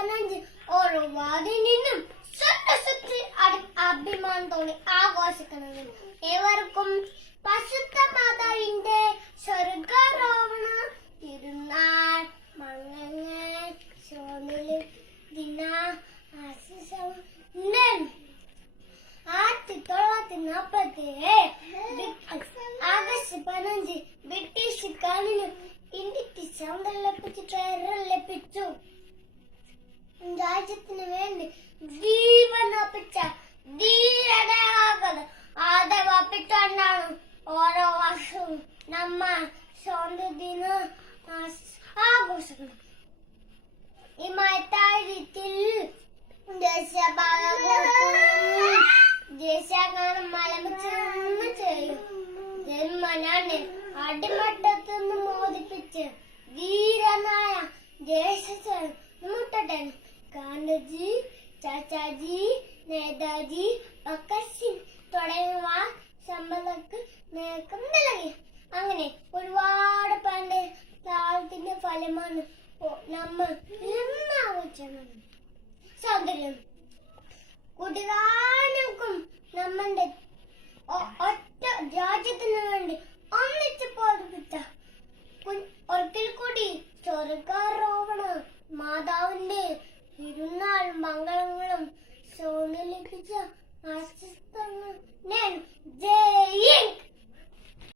15 ഓരോ വാതിൽ നിന്നും സ്വന്തത്തിൽ അഭിമാനത്തോടെ ആഘോഷിക്കുന്നത്. ഏവർക്കും പരിശുദ്ധ മാതാവിന്റെ സ്വർഗാരോഹണ തിരുനാൾ മംഗളങ്ങൾ ദിന ആശംസകൾ. 1947 ആഗസ്റ്റ് 15 ബ്രിട്ടീഷുകാരിന് ഇന്ത്യക്ക് സ്വാതന്ത്ര്യം ലഭിച്ചു. രാജ്യത്തിന് വേണ്ടി ജീവനർപ്പിച്ച ധീരതകൾ ആദരവപ്പെട്ടുകൊണ്ടാണ് ഓരോ വർഷവും നമ്മൾ സ്വാതന്ത്ര്യദിന ആഘോഷിക്കുന്നത്. ഈ മയത്താര്യത്തിൽ ദേശീയഗാനം മലമിച്ചെന്ന് ചെയ്യും. ജന്മനാണ് അടിമട്ടത്തിൽ നിന്ന് മോദിപ്പിച്ച് ധീരനായ ദേശമുട്ടൻ ഗാന്ധിജി, ചാച്ചാജി, നേതാജി, ഭഗത് സിംഗ് തുടങ്ങിയവർ സമ്പന്നർക്ക് നേതൃത്വം നൽകി. അങ്ങനെ ഒരുപാട് പേരുടെ ത്യാഗത്തിന്റെ ഫലമാണ് നമ്മൾ ഇന്ന് ആഘോഷിക്കുന്നത്. സൗന്ദര്യം കുടികാലക്കും നമ്മളുടെ ഒറ്റ രാജ്യത്തിന് വേണ്ടി ഒന്നിച്ച് പോർപ്പിച്ച ഒരിക്കൽ കൂടി സ്വർഗാരോഹണ മാതാവിന്റെ തിരുനാൾ മംഗളങ്ങളും സൗന്ദര്യ ലഭിച്ച ആശംസകൾ. ഞാൻ ജയ് ഹിന്ദ്.